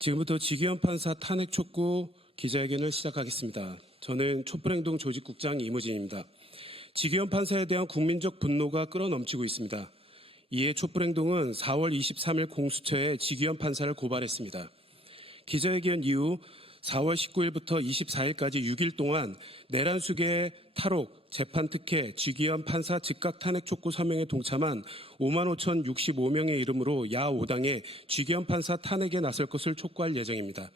지금부터 지기현 판사 탄핵 촉구 기자회견을 시작하겠습니다. 저는 촛불행동 조직국장 이무진입니다. 지기현 판사에 대한 국민적 분노가 끌어넘치고 있습니다. 이에 촛불행동은 4월 23일 공수처에 지기현 판사를 고발했습니다. 기자회견 이후 4월 19일부터 24일까지 6일 동안 내란 수계 탈옥, 재판 특혜, 지기현 판사 즉각 탄핵 촉구 서명에 동참한 55,065명의 이름으로 야5당에 지기현 판사 탄핵에 나설 것을 촉구할 예정입니다.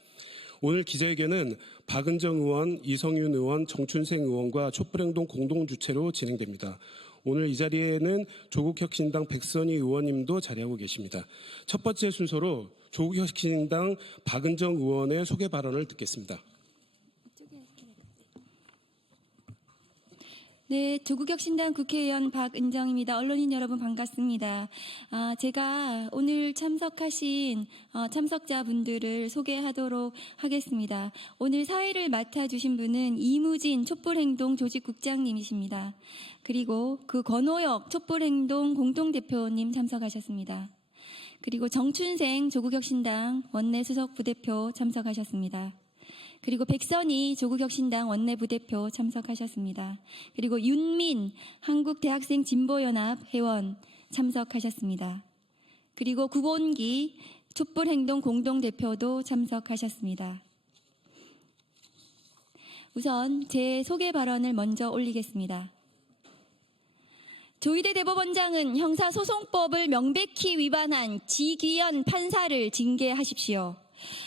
오늘 기자회견은 박은정 의원, 이성윤 의원, 정춘생 의원과 촛불행동 공동주최로 진행됩니다. 오늘 이 자리에는 조국혁신당 백선희 의원님도 자리하고 계십니다. 첫 번째 순서로 조국혁신당 박은정 의원의 소개 발언을 듣겠습니다. 네, 조국혁신당 국회의원 박은정입니다. 언론인 여러분 반갑습니다. 제가 오늘 참석하신 참석자분들을 소개하도록 하겠습니다. 오늘 사회를 맡아주신 분은 이무진 촛불행동 조직국장님이십니다. 그리고 그 권오혁 촛불행동 공동대표님 참석하셨습니다. 그리고 정춘생 조국혁신당 원내수석 부대표 참석하셨습니다. 그리고 백선희 조국혁신당 원내부대표 참석하셨습니다. 그리고 윤민 한국대학생진보연합 회원 참석하셨습니다. 그리고 구본기 촛불행동 공동대표도 참석하셨습니다. 우선 제 소개 발언을 먼저 올리겠습니다. 조희대 대법원장은 형사소송법을 명백히 위반한 지기현 판사를 징계하십시오.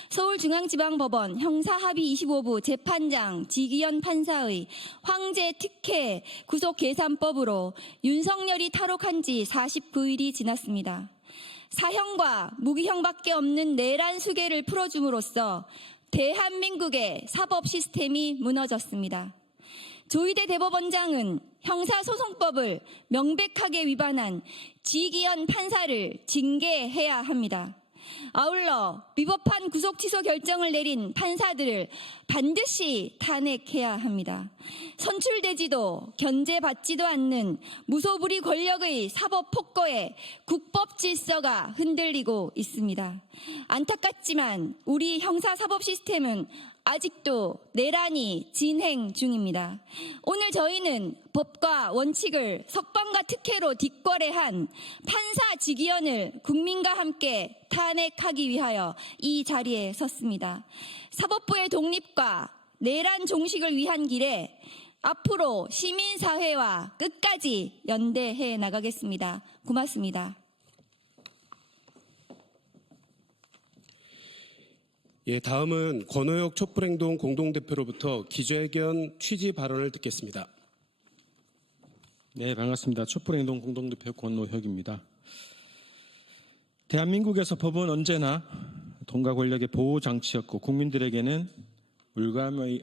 서울중앙지방법원 형사합의 25부 재판장 지기현 판사의 황제 특혜 구속계산법으로 윤석열이 탈옥한 지 49일이 지났습니다. 사형과 무기형밖에 없는 내란 수계를 풀어줌으로써 대한민국의 사법 시스템이 무너졌습니다. 조희대 대법원장은 형사소송법을 명백하게 위반한 지기현 판사를 징계해야 합니다. 아울러 위법한 구속 취소 결정을 내린 판사들을 반드시 탄핵해야 합니다. 선출되지도 견제받지도 않는 무소불위 권력의 사법 폭거에 국법 질서가 흔들리고 있습니다. 안타깝지만 우리 형사사법 시스템은 아직도 내란이 진행 중입니다. 오늘 저희는 법과 원칙을 석방과 특혜로 뒷거래한 판사 지기현을 국민과 함께 탄핵하기 위하여 이 자리에 섰습니다. 사법부의 독립과 내란 종식을 위한 길에 앞으로 시민사회와 끝까지 연대해 나가겠습니다. 고맙습니다. 예, 다음은 권오혁 촛불행동 공동대표로부터 기자회견 취지 발언을 듣겠습니다. 네, 반갑습니다. 촛불행동 공동대표 권오혁입니다. 대한민국에서 법은 언제나 돈과 권력의 보호장치였고 국민들에게는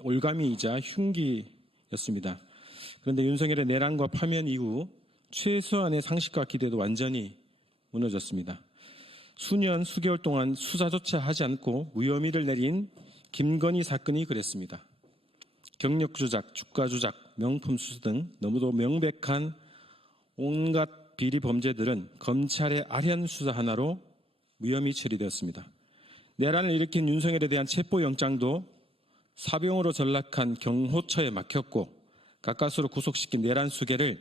올가미이자 흉기였습니다. 그런데 윤석열의 내란과 파면 이후 최소한의 상식과 기대도 완전히 무너졌습니다. 수년, 수개월 동안 수사조차 하지 않고 무혐의를 내린 김건희 사건이 그랬습니다. 경력 조작, 주가 조작, 명품 수수 등 너무도 명백한 온갖 비리 범죄들은 검찰의 아련 수사 하나로 무혐의 처리되었습니다. 내란을 일으킨 윤석열에 대한 체포영장도 사병으로 전락한 경호처에 막혔고 가까스로 구속시킨 내란 수계를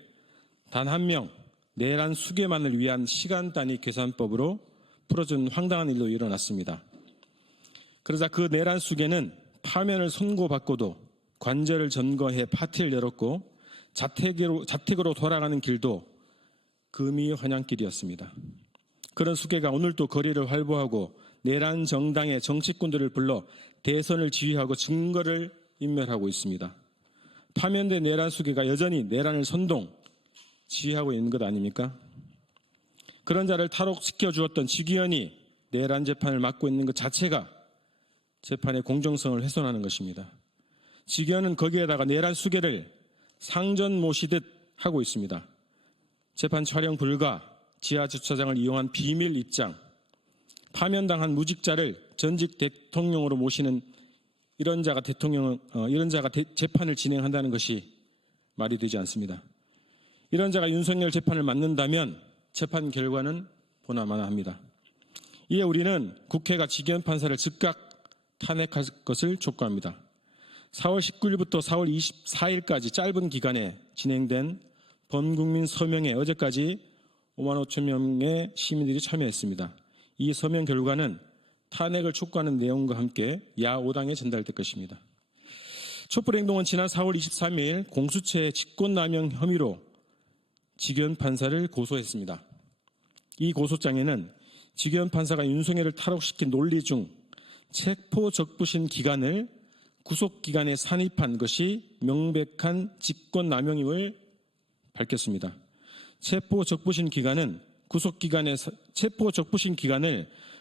단 한 명 내란 수계만을 위한 시간 단위 계산법으로 풀어준 황당한 일로 일어났습니다. 그러자 그 내란 수계는 파면을 선고받고도 관절을 점거해 파티를 열었고 자택으로 돌아가는 길도 금이 환영길이었습니다. 그런 수계가 오늘도 거리를 활보하고 내란 정당의 정치꾼들을 불러 대선을 지휘하고 증거를 인멸하고 있습니다. 파면된 내란 수계가 여전히 내란을 선동, 지휘하고 있는 것 아닙니까? 그런 자를 탈옥시켜 주었던 지기현이 내란 재판을 맡고 있는 것 자체가 재판의 공정성을 훼손하는 것입니다. 지기현은 거기에다가 내란 수계를 상전 모시듯 하고 있습니다. 재판 촬영 불가, 지하 주차장을 이용한 비밀 입장, 파면당한 무직자를 전직 대통령으로 모시는 이런 자가 재판을 진행한다는 것이 말이 되지 않습니다. 이런 자가 윤석열 재판을 맡는다면 재판 결과는 보나마나 합니다. 이에 우리는 국회가 지기현 판사를 즉각 탄핵할 것을 촉구합니다. 4월 19일부터 4월 24일까지 짧은 기간에 진행된 범국민 서명에 어제까지 5만 5천 명의 시민들이 참여했습니다. 이 서명 결과는 탄핵을 촉구하는 내용과 함께 야5당에 전달될 것입니다. 촛불행동은 지난 4월 23일 공수처의 직권남용 혐의로 지기현 판사를 고소했습니다. 이 고소장에는 지기현 판사가 윤석열을 탈옥시킨 논리 중 체포적부심 기간을 구속기간에 산입한 것이 명백한 직권남용임을 밝혔습니다. 체포적부심 기간을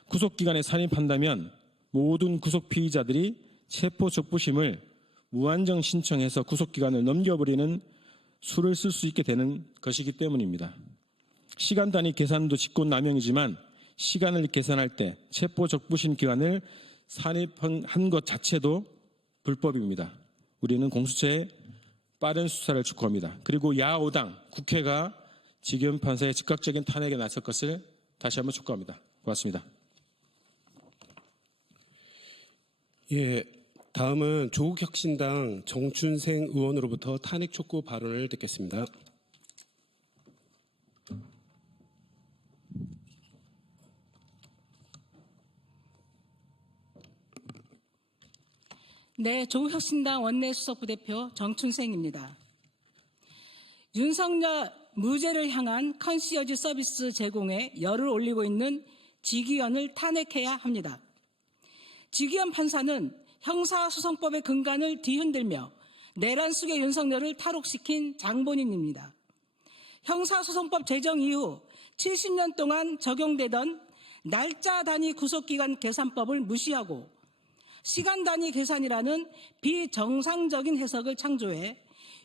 구속기간에 산입한다면 모든 구속피의자들이 체포적부심을 무한정 신청해서 구속기간을 넘겨버리는 수를 쓸 수 있게 되는 것이기 때문입니다. 시간 단위 계산도 직권남용이지만 시간을 계산할 때 체포적부심 기간을 산입한 것 자체도 불법입니다. 우리는 공수처의 빠른 수사를 촉구합니다. 그리고 야5당, 국회가 지기현 판사의 즉각적인 탄핵에 나설 것을 다시 한번 촉구합니다. 고맙습니다. 예, 다음은 조국혁신당 정춘생 의원으로부터 탄핵 촉구 발언을 듣겠습니다. 네, 조국혁신당 원내수석부대표 정춘생입니다. 윤석열 무죄를 향한 컨시어지 서비스 제공에 열을 올리고 있는 지기현을 탄핵해야 합니다. 지기현 판사는 형사소송법의 근간을 뒤흔들며 내란 속의 윤석열을 탈옥시킨 장본인입니다. 형사소송법 제정 이후 70년 동안 적용되던 날짜 단위 구속기간 계산법을 무시하고 시간 단위 계산이라는 비정상적인 해석을 창조해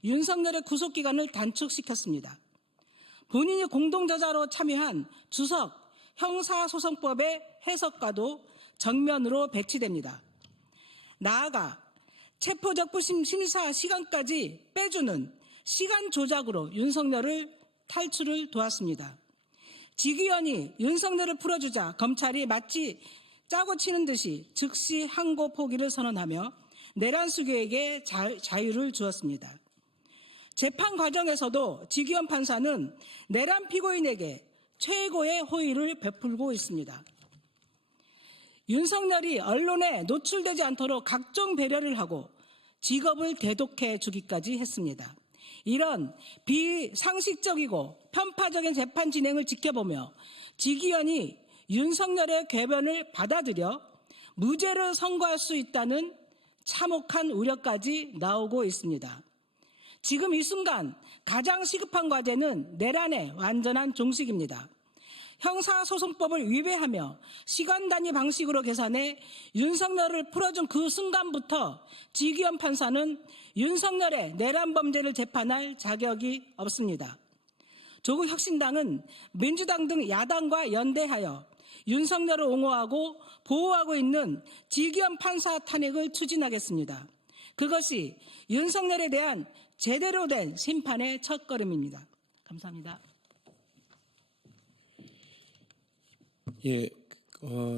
윤석열의 구속기간을 단축시켰습니다. 본인이 공동저자로 참여한 주석 형사소송법의 해석과도 정면으로 배치됩니다. 나아가 체포적부심 심사 시간까지 빼주는 시간 조작으로 윤석열을 탈출을 도왔습니다. 지기현이 윤석열을 풀어주자 검찰이 마치 짜고 치는 듯이 즉시 항고 포기를 선언하며 내란 수괴에게 자유를 주었습니다. 재판 과정에서도 지기현 판사는 내란 피고인에게 최고의 호의를 베풀고 있습니다. 윤석열이 언론에 노출되지 않도록 각종 배려를 하고 직업을 대독해 주기까지 했습니다. 이런 비상식적이고 편파적인 재판 진행을 지켜보며 지기현이 윤석열의 궤변을 받아들여 무죄를 선고할 수 있다는 참혹한 우려까지 나오고 있습니다. 지금 이 순간 가장 시급한 과제는 내란의 완전한 종식입니다. 형사소송법을 위배하며 시간 단위 방식으로 계산해 윤석열을 풀어준 그 순간부터 지기현 판사는 윤석열의 내란 범죄를 재판할 자격이 없습니다. 조국혁신당은 민주당 등 야당과 연대하여 윤석열을 옹호하고 보호하고 있는 지기현 판사 탄핵을 추진하겠습니다. 그것이 윤석열에 대한 제대로 된 심판의 첫걸음입니다. 감사합니다. 예,